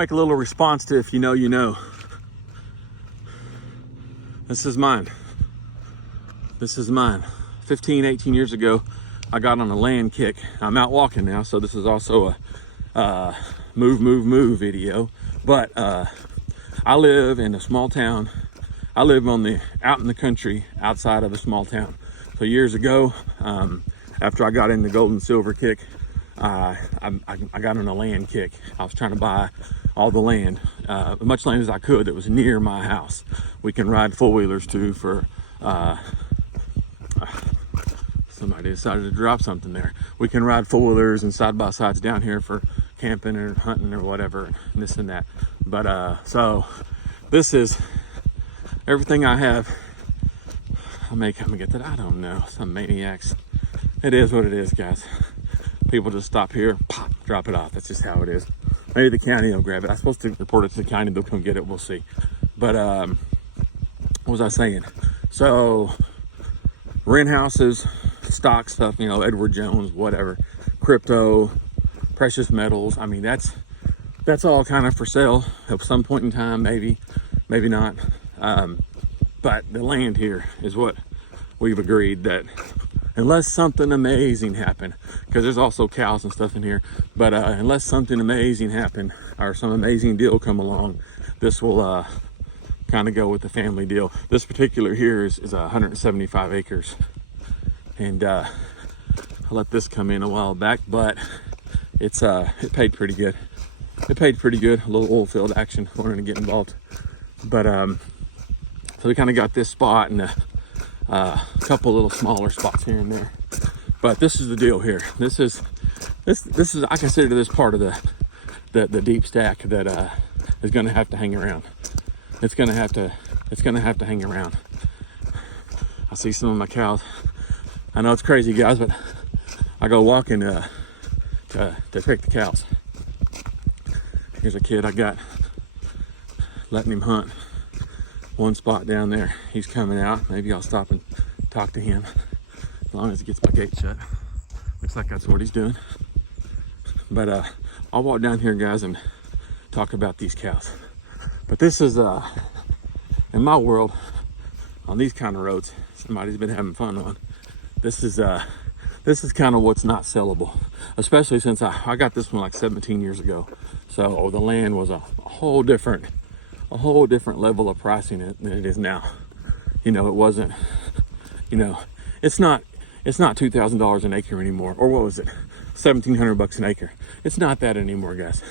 make a little response to if you know, you know. This is mine. This is mine. 15, 18 years ago, I got on a land kick. I'm out walking now, so this is also a move video. But I live in a small town. I live out in the country outside of a small town. So years ago, after I got in the gold and silver kick, I got on a land kick. I was trying to buy all the land, as much land as I could that was near my house. We can ride four-wheelers too for, somebody decided to drop something there. We can ride four-wheelers and side-by-sides down here for camping or hunting or whatever, and this and that. But so this is everything I have. I'm gonna get that. I don't know, some maniacs. It is what it is, guys. People just stop here, pop, drop it off. That's just how it is. Maybe the county will grab it. I'm supposed to report it to the county. They'll come get it. We'll see. But what was I saying? So rent houses, stock stuff, you know, Edward Jones, whatever, crypto, precious metals. I mean, that's all kind of for sale at some point in time, maybe not. But the land here is what we've agreed that unless something amazing happened, because there's also cows and stuff in here, but unless something amazing happened or some amazing deal come along, this will kind of go with the family deal. This particular here is 175 acres. And I let this come in a while back, but it paid pretty good. It paid pretty good. A little oil field action, wanting to get involved. But so we kind of got this spot and a couple little smaller spots here and there. But this is the deal here. This is I consider this part of the deep stack that is going to have to hang around. It's going to have to hang around. I see some of my cows. I know it's crazy, guys, but I go walking to take the cows. Here's a kid I got letting him hunt one spot down there. He's coming out. Maybe I'll stop and talk to him as long as he gets my gate shut. Looks like that's what he's doing. But I'll walk down here, guys, and talk about these cows. But this is in my world, on these kind of roads, somebody's been having fun on. This is kind of what's not sellable, especially since I got this one like 17 years ago. So the land was a whole different level of pricing than it is now. You know, it wasn't, you know, it's not $2,000 an acre anymore. Or what was it? $1,700 an acre. It's not that anymore, guys.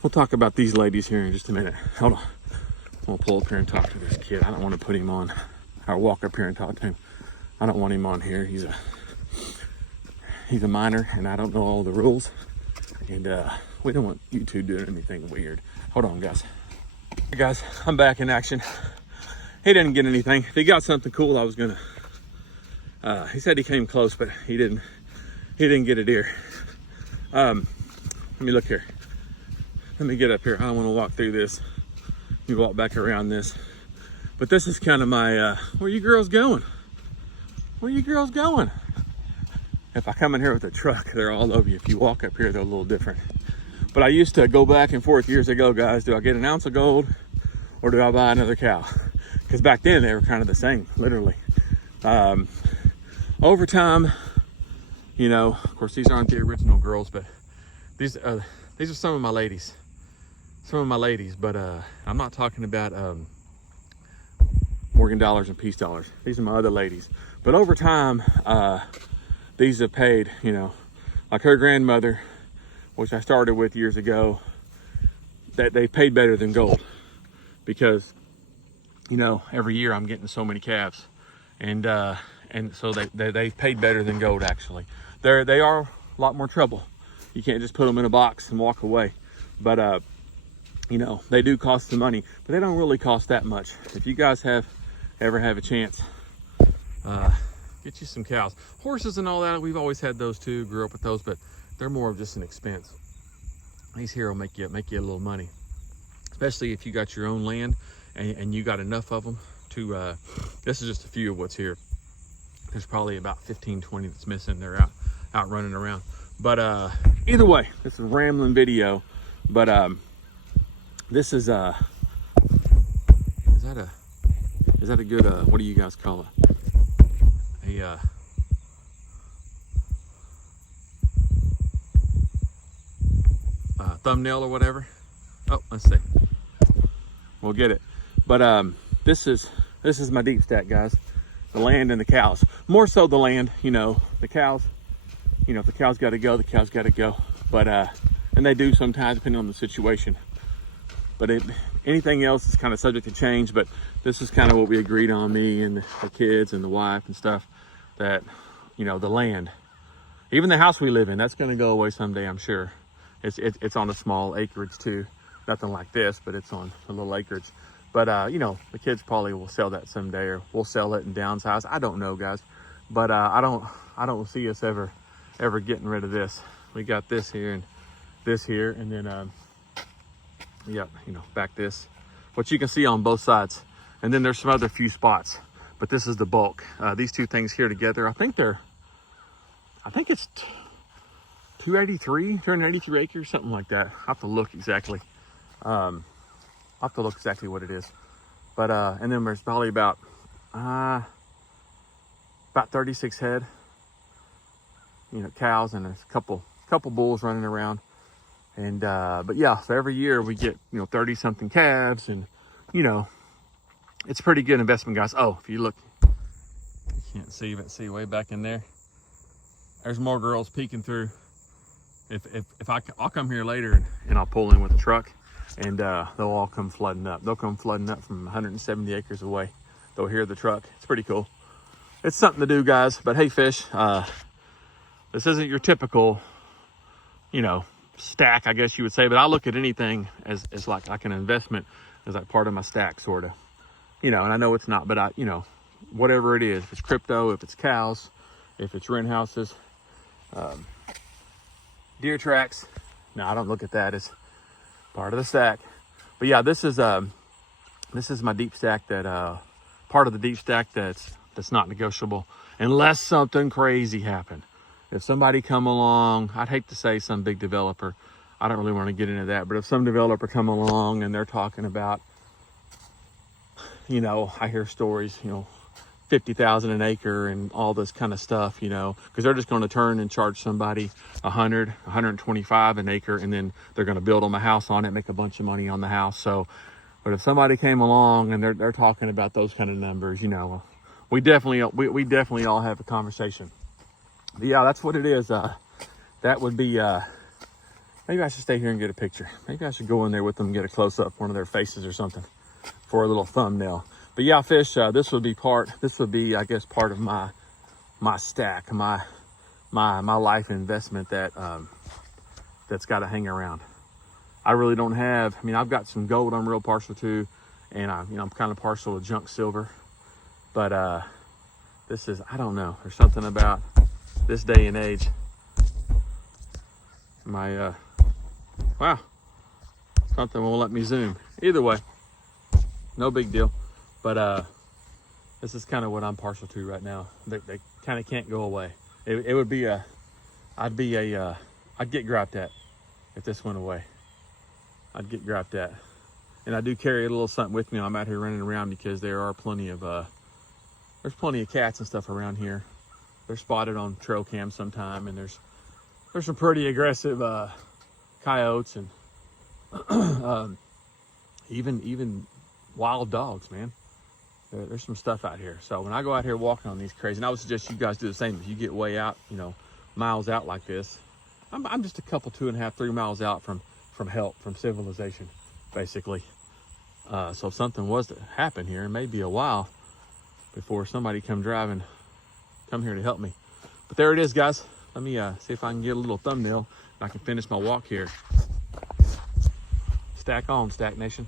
We'll talk about these ladies here in just a minute. Hold on. I'm gonna pull up here and talk to this kid. I don't want to put him on, or walk up here and talk to him. I don't want him on here. He's a minor, and I don't know all the rules. And we don't want you two doing anything weird. Hold on, guys. Hey guys, I'm back in action. He didn't get anything. If he got something cool, I was gonna. He said he came close, but he didn't get a deer. Let me look here. Let me get up here. I don't want to walk through this. You walk back around this. But this is kind of my. Where you girls going? Where you girls going? If I come in here with a truck, they're all over you. If you walk up here, they're a little different. But I used to go back and forth years ago, guys. Do I get an ounce of gold or do I buy another cow? Because back then they were kind of the same, literally. Over time, you know, of course these aren't the original girls, but these are some of my ladies. Some of my ladies, but I'm not talking about Morgan dollars and peace dollars. These are my other ladies. But over time, these have paid, you know, like her grandmother, which I started with years ago, that they paid better than gold because, you know, every year I'm getting so many calves, and so they paid better than gold. Actually, they are a lot more trouble. You can't just put them in a box and walk away, but you know, they do cost some money, but they don't really cost that much. If you guys ever have a chance, get you some cows. Horses and all that, we've always had those too, grew up with those, but they're more of just an expense. These here will make you a little money, especially if you got your own land and you got enough of them to, this is just a few of what's here. There's probably about 15, 20 that's missing. They're out running around. But either way, this is a rambling video, but This is is that a good what do you guys call it? Thumbnail or whatever. Oh, let's see. We'll get it. But this is my deep stack, guys. The land and the cows. More so the land, you know, the cows, you know, if the cows got to go, the cows got to go. But and they do sometimes, depending on the situation. But anything else is kind of subject to change. But this is kind of what we agreed on, me and the kids and the wife and stuff, that, you know, the land, even the house we live in, that's going to go away someday, I'm sure. It's on a small acreage too. Nothing like this, but it's on a little acreage. But you know, the kids probably will sell that someday, or we'll sell it and downsize. I don't know, guys. But I don't see us ever getting rid of this. We got this here and this here, and then yeah, you know, back this, what you can see on both sides. And then there's some other few spots, but this is the bulk. These two things here together, I think it's 283 acres, something like that. I'll have to look exactly. I'll have to look exactly what it is. But and then there's probably about 36 head, you know, cows, and there's a couple bulls running around. And but yeah, so every year we get, you know, 30 something calves, and you know, it's a pretty good investment, guys. Oh, if you look, you can't see, but see way back in there, there's more girls peeking through. If I'll come here later and I'll pull in with the truck, and they'll all come flooding up. They'll come flooding up from 170 acres away. They'll hear the truck. It's pretty cool. It's something to do, guys. But hey, fish, this isn't your typical, you know, stack, I guess you would say. But I look at anything as like an investment, as like part of my stack, sort of. You know, and I know it's not, but you know, whatever it is, if it's crypto, if it's cows, if it's rent houses, deer tracks. No, I don't look at that as part of the stack. But yeah, this is my deep stack, that part of the deep stack that's not negotiable unless something crazy happened. If somebody come along, I'd hate to say some big developer, I don't really want to get into that, but if some developer come along and they're talking about, you know, I hear stories, you know, 50,000 an acre and all this kind of stuff, you know, because they're just going to turn and charge somebody 100, 125 an acre, and then they're going to build them a house on it, make a bunch of money on the house. So, but if somebody came along and they're talking about those kind of numbers, you know, we definitely all have a conversation. But yeah, that's what it is. That would be, maybe I should stay here and get a picture. Maybe I should go in there with them and get a close up, one of their faces or something, for a little thumbnail. But yeah, fish, this would be, I guess, part of my stack, my life investment that's got to hang around. I really don't have, I mean, I've got some gold I'm real partial to, and I'm kind of partial to junk silver. But this is, I don't know, there's something about this day and age. My wow, something won't let me zoom. Either way, no big deal. But this is kind of what I'm partial to right now. They kind of can't go away. It would be I'd get griped at if this went away. I'd get griped at. And I do carry a little something with me when I'm out here running around, because there are plenty of there's plenty of cats and stuff around here. They're spotted on trail cam sometime, and there's some pretty aggressive coyotes and even wild dogs, man. There's some stuff out here. So when I go out here walking on these crazy, and I would suggest you guys do the same. If you get way out, you know, miles out like this, I'm just a couple, 2.5, 3 miles out from help, from civilization, basically. So if something was to happen here, it may be a while before somebody come here to help me. But there it is, guys. Let me see if I can get a little thumbnail and I can finish my walk here. Stack on, Stack Nation.